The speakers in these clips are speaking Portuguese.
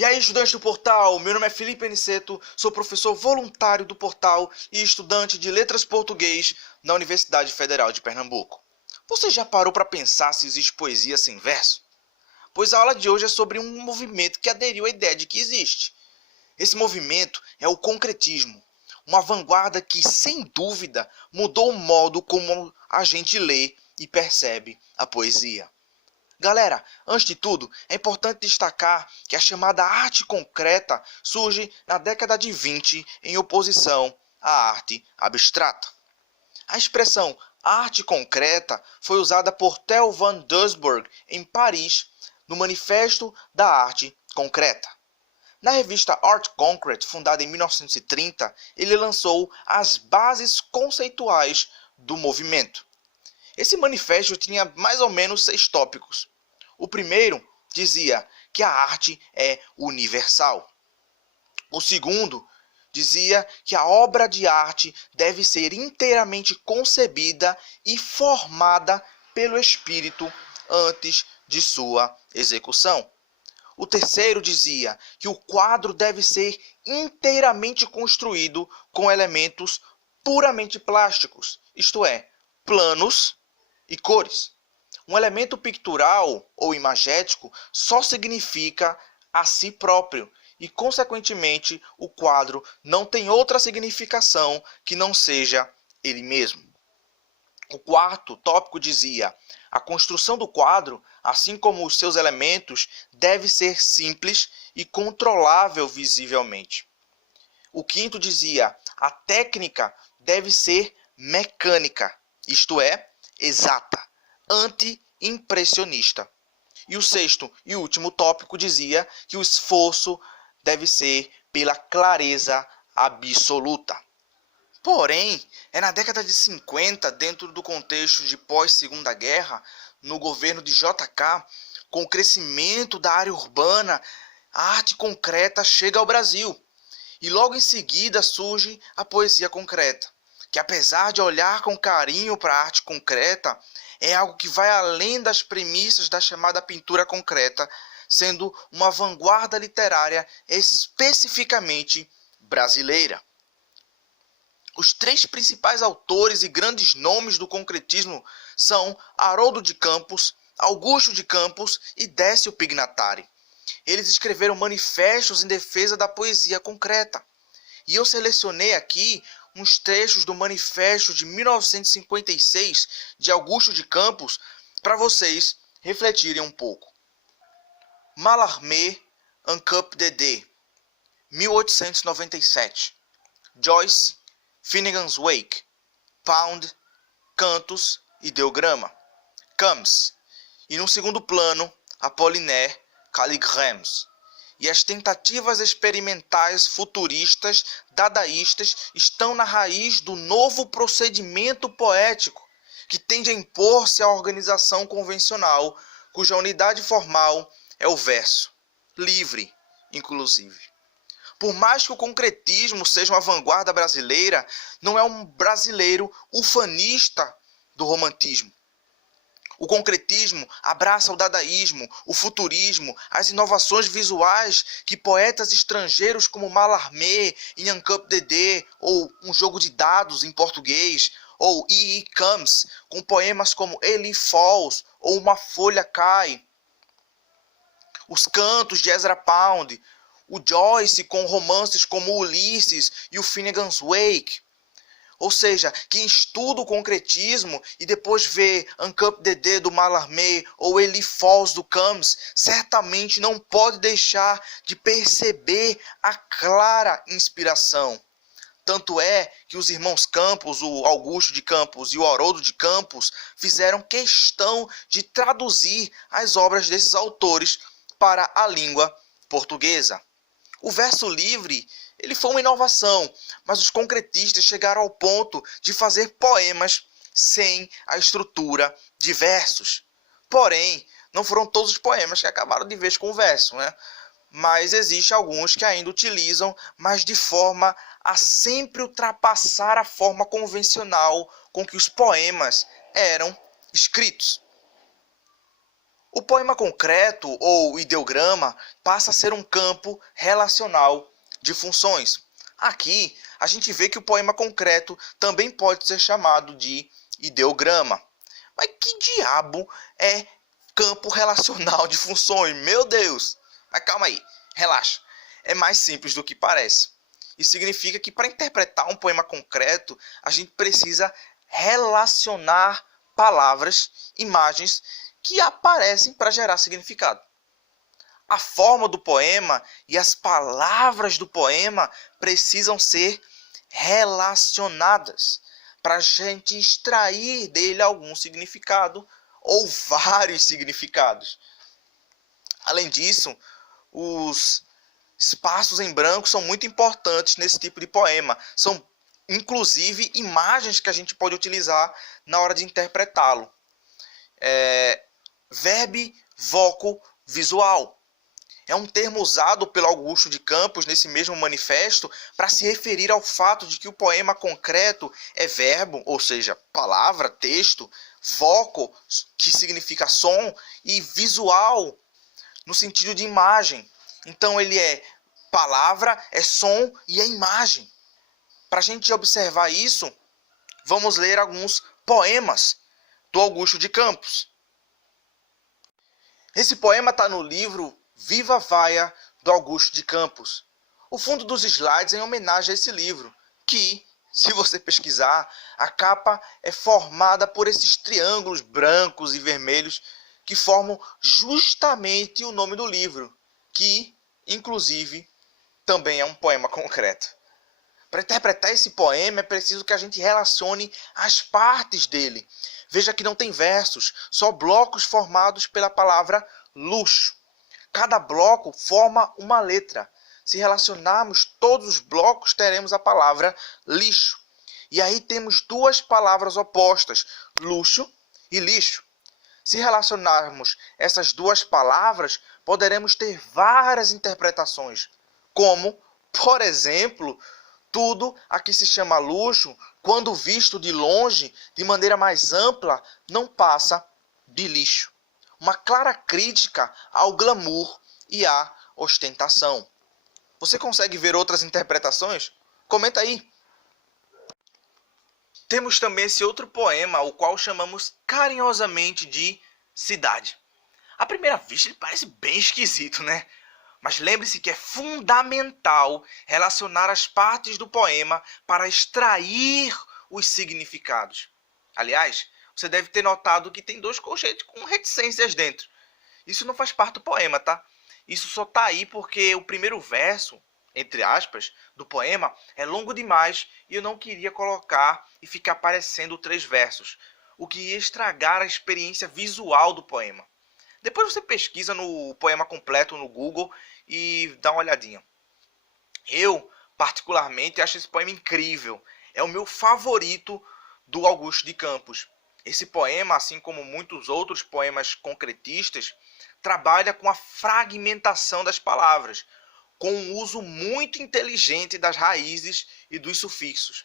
E aí, estudantes do portal, meu nome é Felipe Aniceto, sou professor voluntário do portal e estudante de letras português na Universidade Federal de Pernambuco. Você já parou para pensar se existe poesia sem verso? Pois a aula de hoje é sobre um movimento que aderiu à ideia de que existe. Esse movimento é o concretismo, uma vanguarda que, sem dúvida, mudou o modo como a gente lê e percebe a poesia. Galera, antes de tudo, é importante destacar que a chamada arte concreta surge na década de 20 em oposição à arte abstrata. A expressão arte concreta foi usada por Theo van Doesburg em Paris no Manifesto da Arte Concreta. Na revista Art Concrete, fundada em 1930, ele lançou as bases conceituais do movimento. Esse manifesto tinha mais ou menos 6 tópicos. O primeiro dizia que a arte é universal. O segundo dizia que a obra de arte deve ser inteiramente concebida e formada pelo espírito antes de sua execução. O terceiro dizia que o quadro deve ser inteiramente construído com elementos puramente plásticos, isto é, planos e cores. Um elemento pictural ou imagético só significa a si próprio e, consequentemente, o quadro não tem outra significação que não seja ele mesmo. O quarto tópico dizia: a construção do quadro, assim como os seus elementos, deve ser simples e controlável visivelmente. O quinto dizia: a técnica deve ser mecânica, isto é, exata, anti-impressionista. E o sexto e último tópico dizia que o esforço deve ser pela clareza absoluta. Porém, é na década de 50, dentro do contexto de pós-Segunda Guerra, no governo de JK, com o crescimento da área urbana, a arte concreta chega ao Brasil. E logo em seguida surge a poesia concreta, que apesar de olhar com carinho para a arte concreta, é algo que vai além das premissas da chamada pintura concreta, sendo uma vanguarda literária especificamente brasileira. Os 3 principais autores e grandes nomes do concretismo são Haroldo de Campos, Augusto de Campos e Décio Pignatari. Eles escreveram manifestos em defesa da poesia concreta. E eu selecionei aqui uns trechos do manifesto de 1956 de Augusto de Campos para vocês refletirem um pouco. Mallarmé, Un Cup de Dé, 1897. Joyce, Finnegan's Wake, Pound, Cantos, Ideograma. Camps. E no segundo plano, Apollinaire, Calligrams. E as tentativas experimentais futuristas, dadaístas, estão na raiz do novo procedimento poético, que tende a impor-se à organização convencional, cuja unidade formal é o verso, livre, inclusive. Por mais que o concretismo seja uma vanguarda brasileira, não é um brasileiro ufanista do romantismo. O concretismo abraça o dadaísmo, o futurismo, as inovações visuais que poetas estrangeiros como Mallarmé em Un Cup de Dé, ou Um Jogo de Dados em português, ou E. Comes, com poemas como Eli Falls ou Uma Folha Cai. Os cantos de Ezra Pound, o Joyce com romances como Ulisses e o Finnegan's Wake. Ou seja, quem estuda o concretismo e depois vê Un Cup de Dé do Mallarmé ou Eli Falls do Camus, certamente não pode deixar de perceber a clara inspiração. Tanto é que os irmãos Campos, o Augusto de Campos e o Haroldo de Campos, fizeram questão de traduzir as obras desses autores para a língua portuguesa. O verso livre, ele foi uma inovação, mas os concretistas chegaram ao ponto de fazer poemas sem a estrutura de versos. Porém, não foram todos os poemas que acabaram de vez com o verso, né? Mas existem alguns que ainda utilizam, mas de forma a sempre ultrapassar a forma convencional com que os poemas eram escritos. O poema concreto ou ideograma passa a ser um campo relacional de funções. Aqui, a gente vê que o poema concreto também pode ser chamado de ideograma. Mas que diabo é campo relacional de funções? Meu Deus! Mas calma aí, relaxa. É mais simples do que parece. Isso significa que para interpretar um poema concreto, a gente precisa relacionar palavras, imagens que aparecem para gerar significado. A forma do poema e as palavras do poema precisam ser relacionadas para a gente extrair dele algum significado ou vários significados. Além disso, os espaços em branco são muito importantes nesse tipo de poema. São, inclusive, imagens que a gente pode utilizar na hora de interpretá-lo. Verbo, voco, visual. É um termo usado pelo Augusto de Campos nesse mesmo manifesto para se referir ao fato de que o poema concreto é verbo, ou seja, palavra, texto, voco, que significa som, e visual, no sentido de imagem. Então ele é palavra, é som e é imagem. Para a gente observar isso, vamos ler alguns poemas do Augusto de Campos. Esse poema está no livro Viva Vaia, do Augusto de Campos. O fundo dos slides é em homenagem a esse livro, que, se você pesquisar, a capa é formada por esses triângulos brancos e vermelhos que formam justamente o nome do livro, que, inclusive, também é um poema concreto. Para interpretar esse poema é preciso que a gente relacione as partes dele. Veja que não tem versos, só blocos formados pela palavra luxo. Cada bloco forma uma letra. Se relacionarmos todos os blocos, teremos a palavra lixo. E aí temos duas palavras opostas, luxo e lixo. Se relacionarmos essas duas palavras, poderemos ter várias interpretações, como, por exemplo, tudo a que se chama luxo, quando visto de longe, de maneira mais ampla, não passa de lixo. Uma clara crítica ao glamour e à ostentação. Você consegue ver outras interpretações? Comenta aí. Temos também esse outro poema, o qual chamamos carinhosamente de Cidade. À primeira vista ele parece bem esquisito, né? Mas lembre-se que é fundamental relacionar as partes do poema para extrair os significados. Aliás, você deve ter notado que tem dois colchetes com reticências dentro. Isso não faz parte do poema, tá? Isso só tá aí porque o primeiro verso, entre aspas, do poema é longo demais e eu não queria colocar e ficar parecendo 3 versos, o que ia estragar a experiência visual do poema. Depois você pesquisa no poema completo no Google e dá uma olhadinha. Eu, particularmente, acho esse poema incrível. É o meu favorito do Augusto de Campos. Esse poema, assim como muitos outros poemas concretistas, trabalha com a fragmentação das palavras, com um uso muito inteligente das raízes e dos sufixos.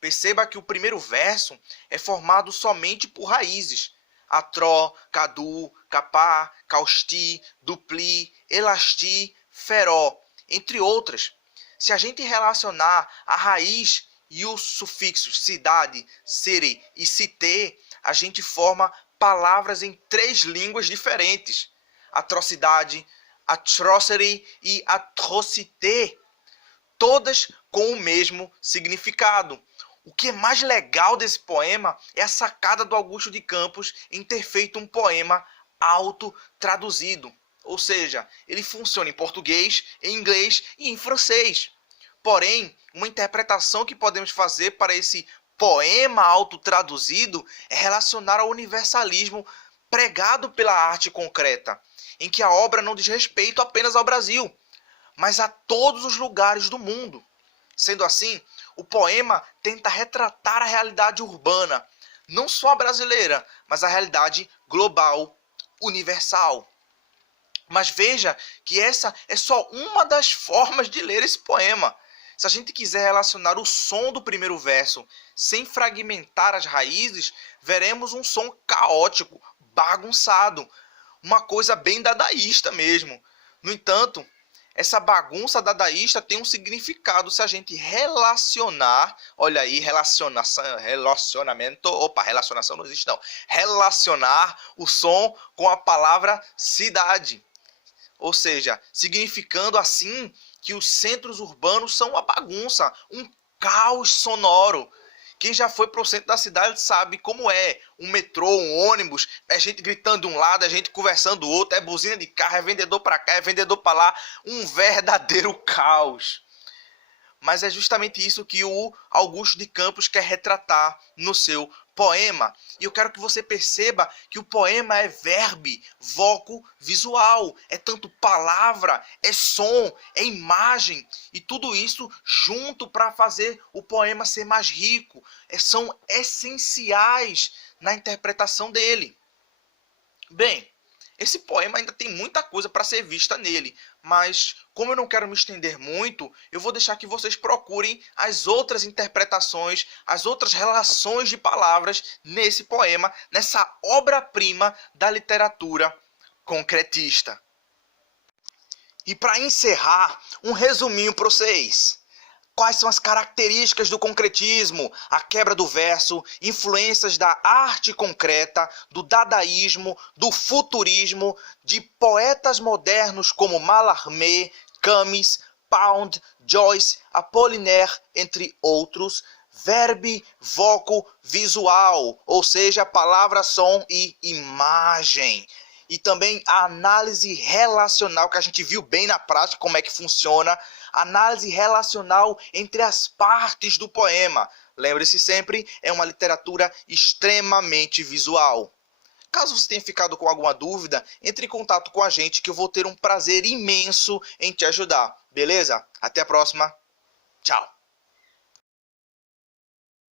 Perceba que o primeiro verso é formado somente por raízes. Atró, cadu, capá, causti, dupli, elasti, feró, entre outras. Se a gente relacionar a raiz e os sufixos cidade, sere e cité, a gente forma palavras em 3 línguas diferentes. Atrocidade, atrocity e atrocité, todas com o mesmo significado. O que é mais legal desse poema é a sacada do Augusto de Campos em ter feito um poema autotraduzido. Ou seja, ele funciona em português, em inglês e em francês. Porém, uma interpretação que podemos fazer para esse poema autotraduzido é relacionar ao universalismo pregado pela arte concreta, em que a obra não diz respeito apenas ao Brasil, mas a todos os lugares do mundo. Sendo assim, o poema tenta retratar a realidade urbana, não só a brasileira, mas a realidade global, universal. Mas veja que essa é só uma das formas de ler esse poema. Se a gente quiser relacionar o som do primeiro verso sem fragmentar as raízes, veremos um som caótico, bagunçado. uma coisa bem dadaísta mesmo. No entanto, essa bagunça dadaísta tem um significado se a gente relacionar, olha aí, relacionamento, opa, relacionação não existe não, relacionar o som com a palavra cidade. Ou seja, significando assim que os centros urbanos são uma bagunça, um caos sonoro. Quem já foi para o centro da cidade sabe como é. Um metrô, um ônibus, é gente gritando de um lado, é gente conversando do outro, é buzina de carro, é vendedor para cá, é vendedor para lá. Um verdadeiro caos. Mas é justamente isso que o Augusto de Campos quer retratar no seu poema. E eu quero que você perceba que o poema é verbo, voco, visual. É tanto palavra, é som, é imagem. E tudo isso junto para fazer o poema ser mais rico. São essenciais na interpretação dele. Bem, esse poema ainda tem muita coisa para ser vista nele, mas como eu não quero me estender muito, eu vou deixar que vocês procurem as outras interpretações, as outras relações de palavras nesse poema, nessa obra-prima da literatura concretista. E para encerrar, um resuminho para vocês. Quais são as características do concretismo? A quebra do verso, influências da arte concreta, do dadaísmo, do futurismo, de poetas modernos como Mallarmé, Camus, Pound, Joyce, Apollinaire, entre outros. Verbo, voco, visual, ou seja, palavra, som e imagem. E também a análise relacional, que a gente viu bem na prática como é que funciona. Análise relacional entre as partes do poema. Lembre-se sempre, é uma literatura extremamente visual. Caso você tenha ficado com alguma dúvida, entre em contato com a gente que eu vou ter um prazer imenso em te ajudar. Beleza? Até a próxima. Tchau.